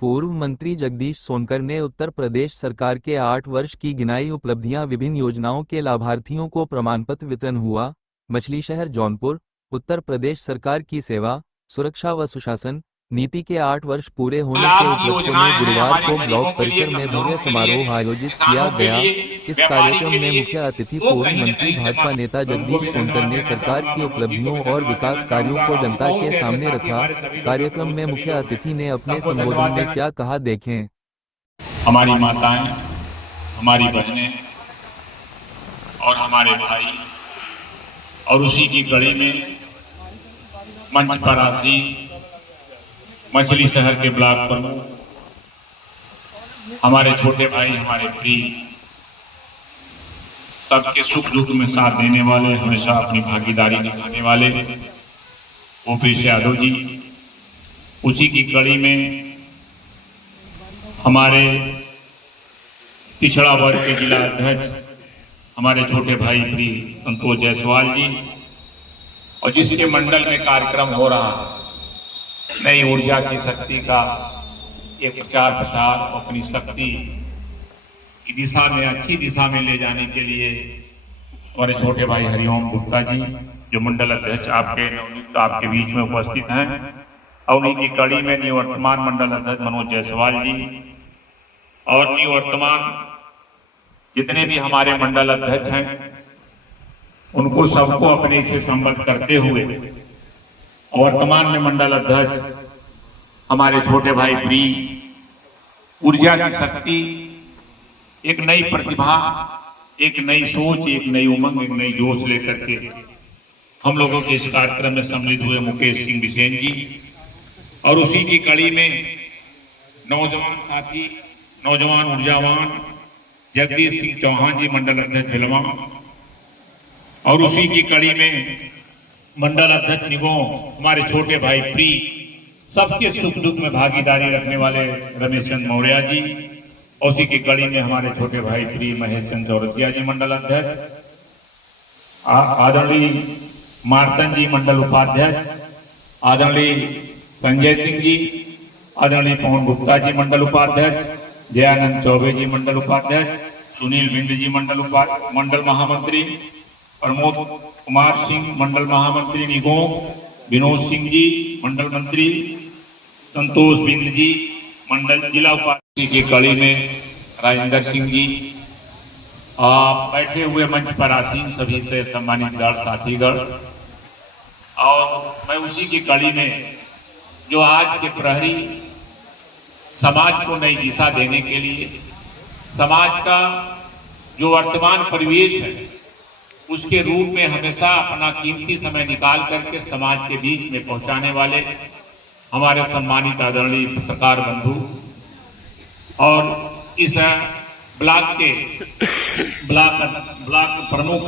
पूर्व मंत्री जगदीश सोनकर ने उत्तर प्रदेश सरकार के 8 वर्ष की गिनाई उपलब्धियां। विभिन्न योजनाओं के लाभार्थियों को प्रमाण पत्र वितरण हुआ। मछली शहर जौनपुर। उत्तर प्रदेश सरकार की सेवा, सुरक्षा व सुशासन नीति के 8 वर्ष पूरे होने के उपलक्ष्य में गुरुवार को ब्लॉक परिसर में भव्य समारोह आयोजित किया गया। इस कार्यक्रम में मुख्य अतिथि पूर्व मंत्री भाजपा नेता जगदीश सोनकर ने सरकार की उपलब्धियों और विकास कार्यों को जनता के सामने रखा। कार्यक्रम में मुख्य अतिथि ने अपने संबोधन में क्या कहा, देखें। हमारी माताएं, हमारी बहनें और हमारे भाई, और उसी की कड़ी में मंच पर आसीन मछली शहर के ब्लॉक प्रमुख, हमारे छोटे भाई, हमारे प्रिय, सबके सुख दुख में साथ देने वाले, हमेशा अपनी भागीदारी निभाने वाले ओपीएस यादव जी, उसी की कड़ी में हमारे पिछड़ा वर्ग के जिला अध्यक्ष, हमारे छोटे भाई प्रिय संतोष जायसवाल जी, और जिसके मंडल में कार्यक्रम हो रहा है नई ऊर्जा की शक्ति का एक प्रचार प्रसार, अपनी शक्ति की दिशा में, अच्छी दिशा में ले जाने के लिए हमारे छोटे भाई हरिओम गुप्ता जी, जो मंडल अध्यक्ष आपके बीच में उपस्थित हैं, और उन्हीं की कड़ी में निवर्तमान मंडल अध्यक्ष मनोज जायसवाल जी, और निवर्तमान जितने भी हमारे मंडल अध्यक्ष हैं, उनको सबको अपने से संबद्ध करते हुए वर्तमान में मंडल अध्यक्ष हमारे छोटे भाई प्रिय ऊर्जा की शक्ति, एक नई प्रतिभा, एक नई सोच, एक नई उमंग, एक नई जोश लेकर के हम लोगों के इस कार्यक्रम में सम्मिलित हुए मुकेश सिंह बिसेन जी, और उसी की कड़ी में नौजवान साथी, नौजवान ऊर्जावान जगदीश सिंह चौहान जी, मंडल अध्यक्ष भिलवा, और उसी की कड़ी में मंडल अध्यक्ष निगोम हमारे छोटे भाई प्री, सबके सुख दुख में भागीदारी रखने वाले रमेश चंद्र मौर्य जी, और उसी की कड़ी में हमारे छोटे भाई प्री महेश चंद्र चौरसिया जी, मंडल अध्यक्ष, आदरणीय मार्तन जी, मंडल उपाध्यक्ष, आदरणीय संजय सिंह जी, आदरणीय पवन गुप्ता जी, मंडल उपाध्यक्ष, जयानंद चौबे जी, मंडल उपाध्यक्ष, सुनील बिंद जी, मंडल महामंत्री, प्रमोद कुमार सिंह, मंडल महामंत्री निगोम, विनोद सिंह जी, मंडल मंत्री, संतोष बिंद जी, मंडल जिला उपाध्यक्ष की कड़ी में राजेंद्र सिंह जी, बैठे हुए मंच पर आसीन सभी से सम्मानित गण साथीगण, और मैं उसी की कड़ी में जो आज के प्रहरी समाज को नई दिशा देने के लिए, समाज का जो वर्तमान परिवेश है उसके रूप में हमेशा अपना कीमती समय निकाल करके समाज के बीच में पहुंचाने वाले हमारे सम्मानित आदरणीय पत्रकार बंधु, और इस ब्लॉक के ब्लॉक प्रमुख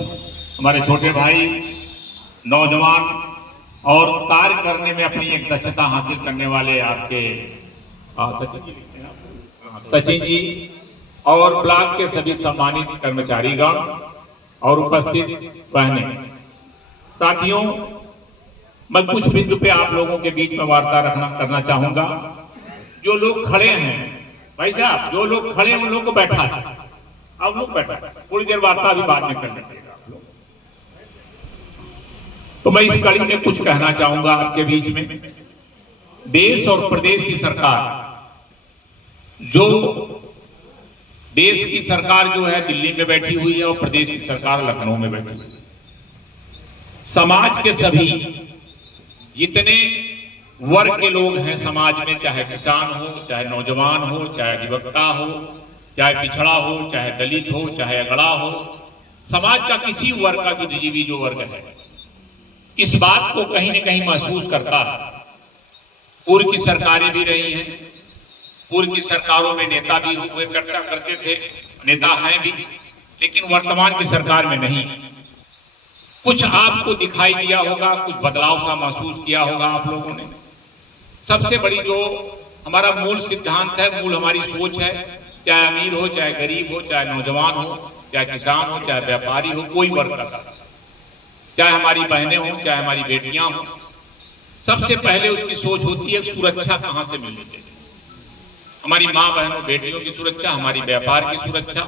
हमारे छोटे भाई, नौजवान और कार्य करने में अपनी एक दक्षता हासिल करने वाले आपके सचिन जी, और ब्लॉक के सभी सम्मानित कर्मचारीगण और उपस्थित बहने, साथियों, मैं कुछ बिंदु पे आप लोगों के बीच में वार्ता करना चाहूंगा। जो लोग खड़े हैं भाई साहब, जो लोग खड़े हैं उन लोगों को बैठा है, आप लोग बैठा है, थोड़ी देर वार्ता भी बाद में कर लीजिएगा। तो मैं इस कड़ी में कुछ कहना चाहूंगा आपके बीच में। देश और प्रदेश की सरकार, जो देश की सरकार जो है दिल्ली में बैठी हुई है और प्रदेश की सरकार लखनऊ में बैठी हुई है। समाज के सभी जितने वर्ग के लोग हैं समाज में, चाहे किसान हो, चाहे नौजवान हो, चाहे अधिवक्ता हो, चाहे पिछड़ा हो, चाहे दलित हो, चाहे अगड़ा हो, समाज का किसी वर्ग का बुद्धिजीवी जो वर्ग है, इस बात को कहीं न कहीं महसूस करता है। पूर्व की सरकारें भी रही हैं, पूर्व की सरकारों में नेता भी हुए करते थे, नेता हैं भी, लेकिन वर्तमान की सरकार में नहीं। कुछ आपको दिखाई दिया होगा, कुछ बदलाव सा महसूस किया होगा आप लोगों ने। सबसे बड़ी जो हमारा मूल सिद्धांत है, मूल हमारी सोच है, चाहे अमीर हो, चाहे गरीब हो, चाहे नौजवान हो, चाहे किसान हो, चाहे व्यापारी हो, कोई वर्ग का, चाहे हमारी बहनें हो, चाहे हमारी बेटियां हो, सबसे पहले उसकी सोच होती है सुरक्षा कहां से मिलनी चाहिए। हमारी माँ बहनों बेटियों की सुरक्षा, हमारी व्यापार की सुरक्षा,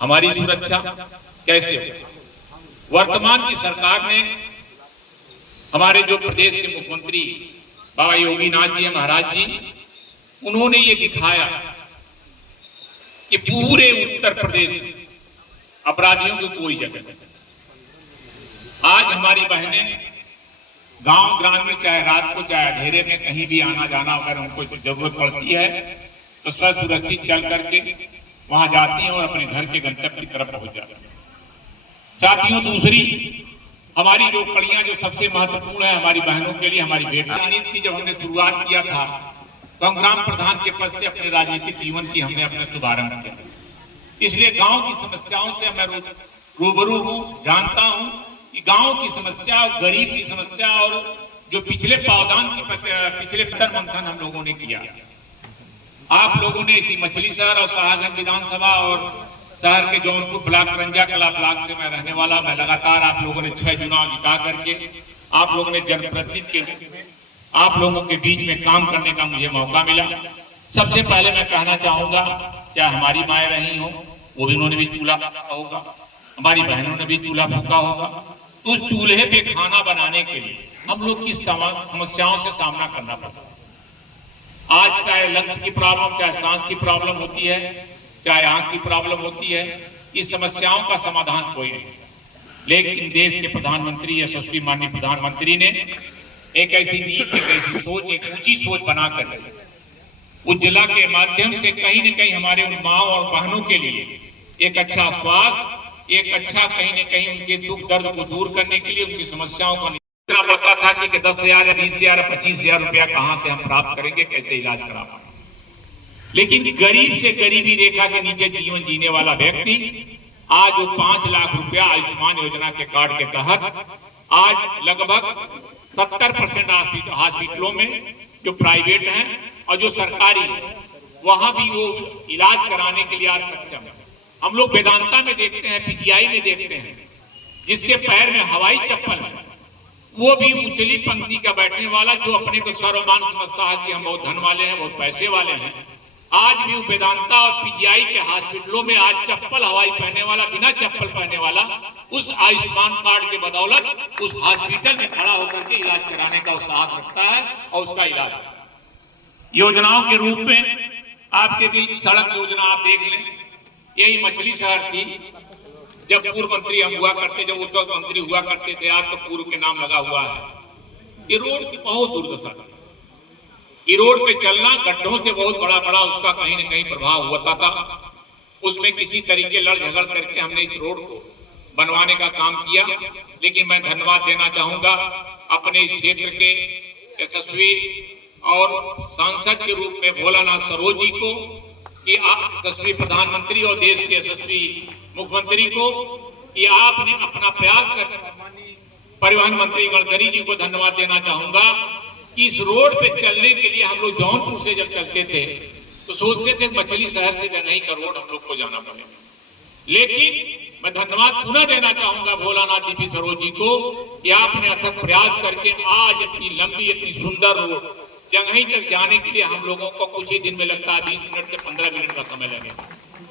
हमारी सुरक्षा कैसे हो? वर्तमान की सरकार ने, हमारे जो प्रदेश के मुख्यमंत्री बाबा योगीनाथ जी महाराज जी, उन्होंने ये दिखाया कि पूरे उत्तर प्रदेश में अपराधियों की कोई जगह नहीं। आज हमारी बहनें गांव ग्रामीण, चाहे रात को चाहे अंधेरे में कहीं भी आना जाना अगर उनको जरूरत पड़ती है तो सुरक्षित चल करके वहां जाती हैं और अपने घर के गंतव्य की तरफ पहुंच जाती हैं। साथियों, दूसरी हमारी जो कड़ियां जो सबसे महत्वपूर्ण है हमारी बहनों के लिए, हमारी बेटी राजनीति की जब हमने शुरुआत किया था तो हम ग्राम प्रधान के पद से अपने राजनीतिक जीवन की हमने अपने शुभारंभ किया। इसलिए गांव की समस्याओं से मैं रूबरू हूं, जानता हूं कि गांव की समस्या, गरीब की समस्या और जो पिछले पावदान की पिछले पत्थर मंथन हम लोगों ने किया। आप लोगों ने इसी मछली शहर और शाहगंज विधानसभा और शहर के जौनपुर ब्लॉक, रंजा कला ब्लॉक से मैं रहने वाला, मैं लगातार आप लोगों ने 6 चुनाव जिता करके आप लोगों ने जनप्रतिनिधि के रूप में आप लोगों के बीच में काम करने का मुझे मौका मिला। सबसे पहले मैं कहना चाहूंगा, क्या हमारी माएँ रही हो, वो भी उन्होंने भी चूल्हा फूका होगा, हमारी बहनों ने भी चूल्हा फूका होगा। तो उस चूल्हे पे खाना बनाने के लिए हम लोग किस समस्याओं से सामना करना पड़ता है। आज चाहे लंग्स की प्रॉब्लम, चाहे सांस की प्रॉब्लम होती है, चाहे आंख की प्रॉब्लम होती है, इस समस्याओं का समाधान कोई नहीं। लेकिन देश के प्रधानमंत्री, यशस्वी माननीय प्रधानमंत्री ने एक ऐसी नीति, एक ऐसी सोच, एक ऊंची सोच बनाकर उज्ज्वला के माध्यम से कहीं न कहीं हमारे उन माँ और बहनों के लिए एक अच्छा स्वास्थ्य, एक अच्छा कहीं न कहीं उनके दुख दर्द को दूर करने के लिए, उनकी समस्याओं का निपटना पड़ता था कि 10,000 या 20,000 या 25,000 रुपया कहां से हम प्राप्त करेंगे, कैसे इलाज करा पाएंगे। लेकिन गरीब से गरीबी रेखा के नीचे जीवन जीने वाला व्यक्ति आज वो 5 लाख रुपया आयुष्मान योजना के कार्ड के तहत आज लगभग 70% हॉस्पिटलों में जो प्राइवेट हैं और जो सरकारी है वहां भी वो इलाज कराने के लिए आज सक्षम है। हम लोग वेदांता में देखते हैं, पीजीआई में देखते हैं, जिसके पैर में हवाई चप्पल है, वो भी उचली पंक्ति का बैठने वाला जो अपने को सर्वमान समझता है कि हम बहुत धन वाले हैं, बहुत पैसे वाले हैं, आज भी वेदांता और पीजीआई के हॉस्पिटलों में आज चप्पल हवाई पहनने वाला, बिना चप्पल पहनने वाला उस आयुष्मान कार्ड के बदौलत उस हॉस्पिटल में खड़ा होकर के इलाज कराने का साहस रखता है और उसका इलाज। योजनाओं के रूप में आपके बीच सड़क योजना आप देख लें, यही मछली शहर थी। जब पूर्व मंत्री हम हुआ करते, जब उद्योग मंत्री हुआ करते थे, आज तो पूर्व के नाम लगा हुआ है। ये रोड की बहुत दुर्दशा थी। ये रोड पे चलना, गड्ढों से बहुत बड़ा बड़ा उसका कहीं न कहीं प्रभाव होता था। उसमें किसी तरीके लड़ झगड़ करके हमने इस रोड को बनवाने का काम किया। लेकिन मैं धन्यवाद देना चाहूंगा अपने इस क्षेत्र के यशस्वी और सांसद के रूप में भोलानाथ सरोज जी को, कि आप यशस्वी प्रधानमंत्री और देश के यशस्वी मुख्यमंत्री को, कि आपने अपना प्रयास कर परिवहन मंत्री गडकरी जी को धन्यवाद देना चाहूंगा कि इस रोड पे चलने के लिए हम लोग जौनपुर से जब चलते थे तो सोचते थे मछली शहर से जंगई का रोड हम लोग को जाना पड़ेगा। लेकिन मैं धन्यवाद पुनः देना चाहूंगा भोलानाथ जी सरोज जी को कि आपने अथक प्रयास करके आज इतनी लंबी, इतनी सुंदर रोड जंगई तक जाने के लिए हम लोगों को कुछ ही दिन में लगता है 20 मिनट से 15 मिनट का समय लगेगा,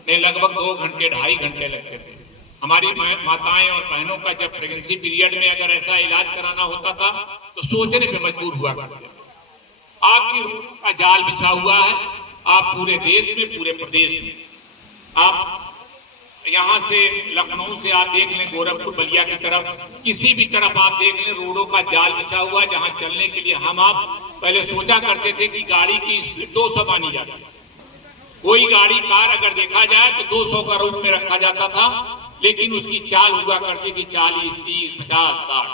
नहीं लगभग 2 घंटे 2.5 घंटे लगते थे। हमारी माताएं और बहनों का जब प्रेगनेंसी पीरियड में अगर ऐसा इलाज कराना होता था तो सोचने पे मजबूर हुआ करते थे। आपकी रूह का जाल बिछा हुआ है, आप पूरे देश में, पूरे प्रदेश में, आप यहाँ से लखनऊ से आप देख लें, गोरखपुर बलिया की तरफ, किसी भी तरफ आप देख लें, रोडों का जाल बिछा हुआ है। जहाँ चलने के लिए हम आप पहले सोचा करते थे कि गाड़ी की स्पीड 200 मानी जाती है। कोई गाड़ी, कार अगर देखा जाए तो 200 का रूप में रखा जाता था, लेकिन उसकी चाल हुआ करती थी 40, 30, 50, 60।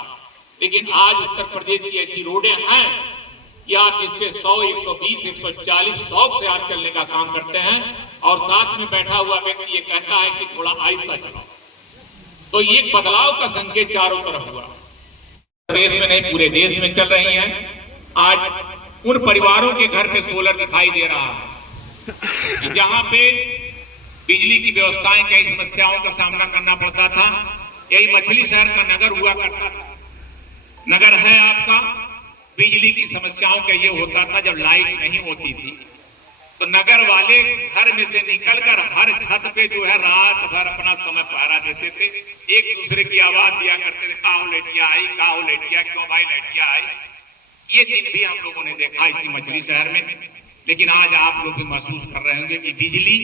लेकिन आज उत्तर प्रदेश की ऐसी रोडें हैं कि आप जिससे 100, 120, 140, 100 से आप चलने का काम करते हैं और साथ में बैठा हुआ व्यक्ति ये कहता है कि थोड़ा आहिस्ता चलाओ। तो ये बदलाव का संकेत चारों तरफ हुआ, देश में नहीं पूरे देश में चल रही हैं। आज उन परिवारों के घर पे सोलर दिखाई दे रहा है जहां पे बिजली की व्यवस्थाएं कई समस्याओं का सामना करना पड़ता था। यही मछली शहर का नगर हुआ करता था, नगर है आपका। बिजली की समस्याओं का ये होता था, जब लाइट नहीं होती थी तो नगर वाले घर में से निकलकर हर छत पे जो है रात भर अपना समय पहरा देते थे, एक दूसरे की आवाज दिया करते थे, काहो लेटिया आई, काहो लेटिया, क्यों भाई लेटिया आई। ये दिन भी हम लोगों ने देखा इसी मछली शहर में। लेकिन आज आप लोग भी महसूस कर रहे होंगे कि बिजली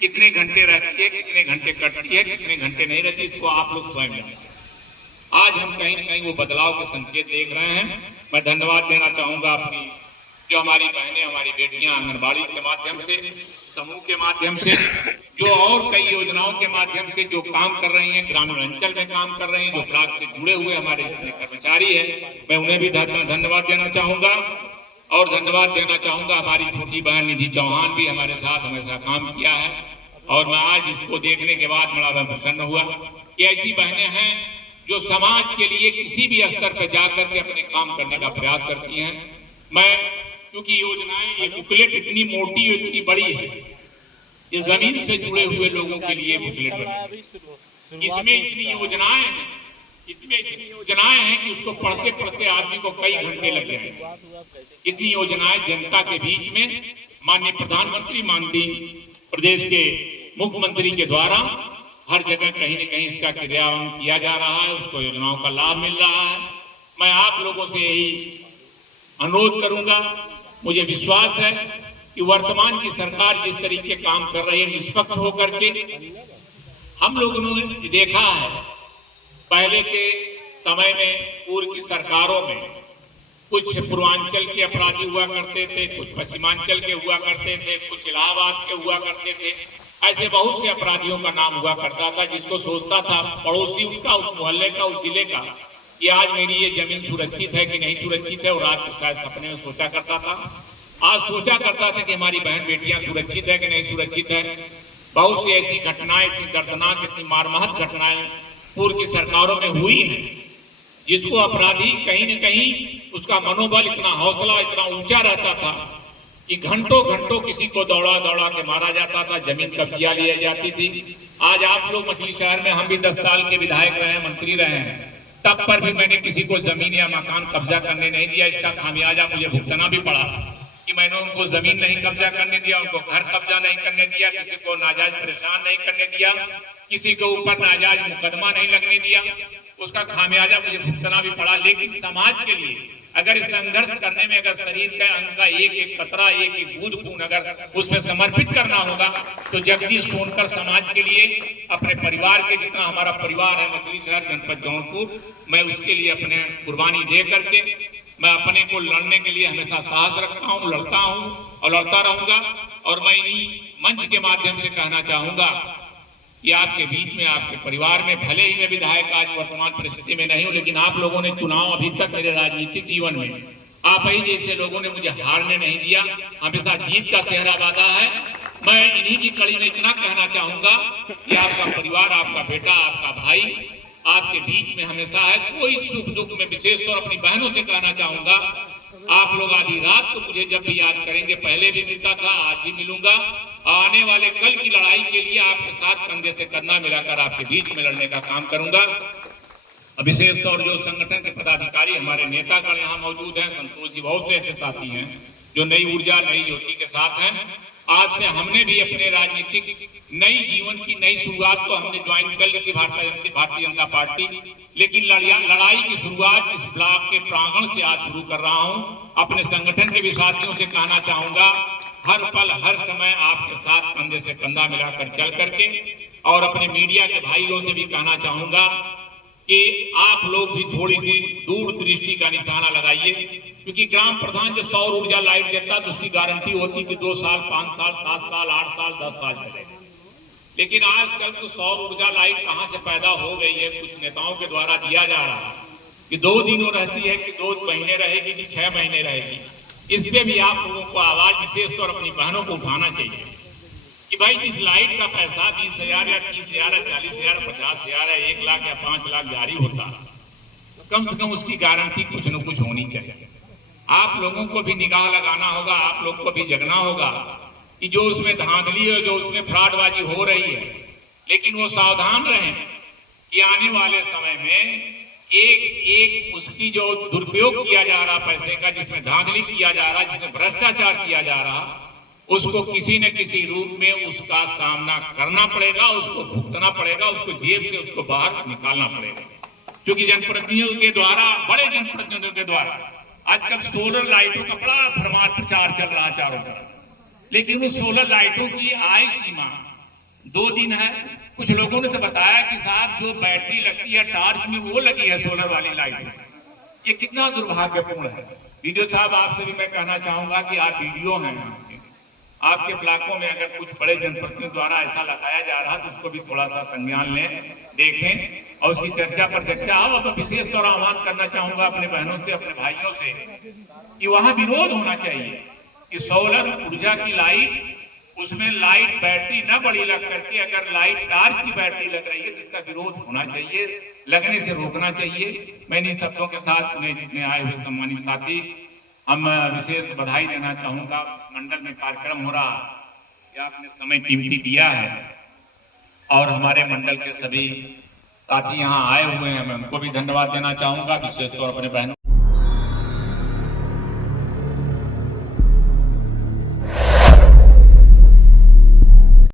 कितने घंटे रहती है, कितने घंटे कटती है, कितने घंटे नहीं रहती, इसको आप लोग स्वयं जानते हैं। आज हम कहीं न कहीं वो बदलाव के संकेत देख रहे हैं। मैं धन्यवाद देना चाहूंगा अपनी जो हमारी बहनें, हमारी बेटियां आंगनबाड़ी के माध्यम से, समूह के माध्यम से, जो और कई योजनाओं के माध्यम से जो काम कर रही हैं, ग्रामीण अंचल में काम कर रही हैं, जो ब्लॉक से जुड़े हुए हमारे जितने कर्मचारी हैं, मैं उन्हें भी धन्यवाद देना चाहूंगा। और धन्यवाद देना चाहूंगा हमारी छोटी बहन निधि चौहान भी हमारे साथ हमेशा काम किया है। और मैं आज इसको देखने के बाद बड़ा प्रसन्न हुआ कि ऐसी बहनें हैं जो समाज के लिए किसी भी स्तर पर जाकर के अपने काम करने का प्रयास करती हैं। मैं क्योंकि योजनाएं ये बुकलेट इतनी मोटी और इतनी बड़ी है, ये जमीन से जुड़े हुए लोगों के लिए बुकलेट बनी, इसमें इतनी योजनाएं हैं, इतनी योजनाएं हैं कि उसको पढ़ते पढ़ते आदमी को कई घंटे लग जाएंगे। इतनी योजनाएं जनता के बीच में माननीय प्रधानमंत्री, माननीय प्रदेश के मुख्यमंत्री के द्वारा हर जगह कहीं न कहीं इसका क्रियान्वयन किया जा रहा है, उसको योजनाओं का लाभ मिल रहा है। मैं आप लोगों से यही अनुरोध करूंगा, मुझे विश्वास है कि वर्तमान की सरकार जिस तरीके काम कर रही है निष्पक्ष होकर के, हम लोगों ने देखा है पहले के समय में पूर्व की सरकारों में कुछ पूर्वांचल के अपराधी हुआ करते थे, कुछ पश्चिमांचल के हुआ करते थे, कुछ इलाहाबाद के हुआ करते थे। ऐसे बहुत से अपराधियों का नाम हुआ करता था, जिसको सोचता था पड़ोसी उसका, उस मोहल्ले का, उस जिले का, कि आज मेरी ये जमीन सुरक्षित है कि नहीं सुरक्षित है, और रात को शायद सपने में सोचा करता था। आज सोचा करता था कि हमारी बहन बेटियां सुरक्षित है कि नहीं सुरक्षित है। बहुत सी ऐसी घटनाएं, इतनी दर्दनाक, इतनी मारमहत घटनाएं पूर्व की सरकारों में हुई है, जिसको अपराधी कहीं न कहीं उसका मनोबल, इतना हौसला इतना ऊंचा रहता था कि घंटों घंटों किसी को दौड़ा दौड़ा के मारा जाता था, जमीन कब्जा ली जाती थी। आज आप लोग मछली शहर में, हम भी 10 साल के विधायक रहे हैं, मंत्री रहे हैं, तब पर भी मैंने किसी को जमीन या मकान कब्जा करने नहीं दिया। इसका खामियाजा मुझे भुगतना भी पड़ा कि मैंने उनको जमीन नहीं कब्जा करने दिया, उनको घर कब्जा नहीं करने दिया, किसी को नाजायज परेशान नहीं करने दिया, किसी के ऊपर नाजायज मुकदमा नहीं लगने दिया। उसका खामियाजा मुझे भुगतना भी पड़ा। लेकिन समाज के लिए अगर इस संघर्ष करने में अगर शरीर के अंग का एक एक कतरा, एक एक बूंद खून अगर उसमें समर्पित करना होगा, तो जगदीश सोनकर समाज के लिए, अपने परिवार के, जितना हमारा परिवार है मछली शहर जनपद जौनपुर, मैं उसके लिए अपने कुर्बानी दे करके मैं अपने को लड़ने के लिए हमेशा साहस रखता हूँ, लड़ता हूँ और लड़ता रहूंगा। और मैं इन्हीं मंच के माध्यम से कहना चाहूंगा कि आपके बीच में, आपके परिवार में, भले ही मैं विधायक आज वर्तमान परिस्थिति में नहीं हूं, लेकिन आप लोगों ने चुनाव अभी तक मेरे राजनीतिक जीवन में, आप ही जैसे लोगों ने मुझे हारने नहीं दिया, हमेशा जीत का सेहरा बांधा है। मैं इन्हीं की कड़ी में इतना कहना चाहूंगा कि आपका परिवार, आपका बेटा, आपका भाई आपके बीच में हमेशा है। कोई सुख दुख में, विशेषतौर अपनी बहनों से कहना चाहूंगा, आप लोग आधी रात को मुझे जब भी याद करेंगे, पहले भी मिलता था, आज भी मिलूंगा। आने वाले कल की लड़ाई के लिए आपके साथ कंधे से कंधा मिलाकर आपके बीच में लड़ने का काम करूंगा। विशेष तौर जो संगठन के पदाधिकारी, हमारे नेतागण यहाँ मौजूद हैं, संतोष जी, बहुत से ऐसे साथी हैं जो नई ऊर्जा, नई ज्योति के साथ हैं। आज से हमने भी अपने राजनीतिक नई जीवन की नई शुरुआत को हमने ज्वाइन कर ली थी भारतीय जनता पार्टी। लेकिन लड़ाई की शुरुआत इस ब्लॉक के प्रांगण से आज शुरू कर रहा हूं। अपने संगठन के भी साथियों से कहना चाहूंगा, हर पल हर समय आपके साथ कंधे से कंधा मिलाकर चल करके, और अपने मीडिया के भाइयों से भी कहना चाहूंगा कि आप लोग भी थोड़ी सी दूरदृष्टि का निशाना लगाइए, क्योंकि ग्राम प्रधान जब सौर ऊर्जा लाइट देता तो उसकी गारंटी होती कि 2 साल, 5 साल, 7 साल, 8 साल, 10 साल चलेगा। लेकिन आजकल तो सौर ऊर्जा लाइट कहां से पैदा हो गई है, कुछ नेताओं के द्वारा दिया जा रहा है कि 2 दिनों रहती है, कि 2 महीने रहेगी, कि 6 महीने रहेगी। इस पे भी आप लोगों को आवाज, विशेष तौर अपनी बहनों को उठाना चाहिए कि भाई इस लाइट का पैसा 20,000 या 30,000 या 40,000 या 50,000 या 1 लाख या 5 लाख जारी होता, कम से कम उसकी गारंटी कुछ न कुछ होनी चाहिए। आप लोगों को भी निगाह लगाना होगा, आप लोग को भी जगना होगा कि जो उसमें धांधली है, जो उसमें फ्रॉडबाजी हो रही है, लेकिन वो सावधान रहें कि आने वाले समय में एक उसकी जो दुरुपयोग किया जा रहा पैसे का, जिसमें धांधली किया जा रहा, जिसमें भ्रष्टाचार किया जा रहा, उसको किसी न किसी रूप में उसका सामना करना पड़ेगा, उसको भुगतना पड़ेगा, उसको जेब से उसको बाहर निकालना पड़ेगा। क्योंकि जनप्रतिनिधियों के द्वारा, बड़े जनप्रतिनिधियों के द्वारा आजकल सोलर लाइटों का बड़ा भरमार प्रचार चल रहा है चारों तरफ, लेकिन उस सोलर लाइटों की आयु सीमा 2 दिन है। कुछ लोगों ने तो बताया कि साहब जो बैटरी लगती है टार्च में वो लगी है सोलर वाली लाइट। ये कितना दुर्भाग्यपूर्ण है। वीडियो साहब आपसे भी मैं कहना चाहूंगा कि आप वीडियो हैं, आपके ब्लॉकों में अगर कुछ बड़े जनप्रतिनिधियों द्वारा ऐसा लगाया जा रहा तो उसको भी थोड़ा सा संज्ञान लें, देखें और उसकी चर्चा पर चर्चा हो। तो विशेष तौर आह्वान करना चाहूंगा अपने बहनों से, अपने भाइयों से कि वहां विरोध होना चाहिए कि सोलर ऊर्जा की लाइट, उसमें लाइट बैटरी न बड़ी लग करके अगर लाइट टार्च की बैटरी लग रही है तो इसका विरोध होना चाहिए, लगने से रोकना चाहिए। मैं इन शब्दों के साथ उन्हें जितने आए हुए सम्मानित साथी, हम विशेष बधाई देना चाहूंगा। इस मंडल में कार्यक्रम हो रहा कि आपने समय कीमती दिया है और हमारे मंडल के सभी साथी यहाँ आए हुए हैं, मैं उनको भी धन्यवाद देना चाहूंगा। विशेष तौर अपने बहनों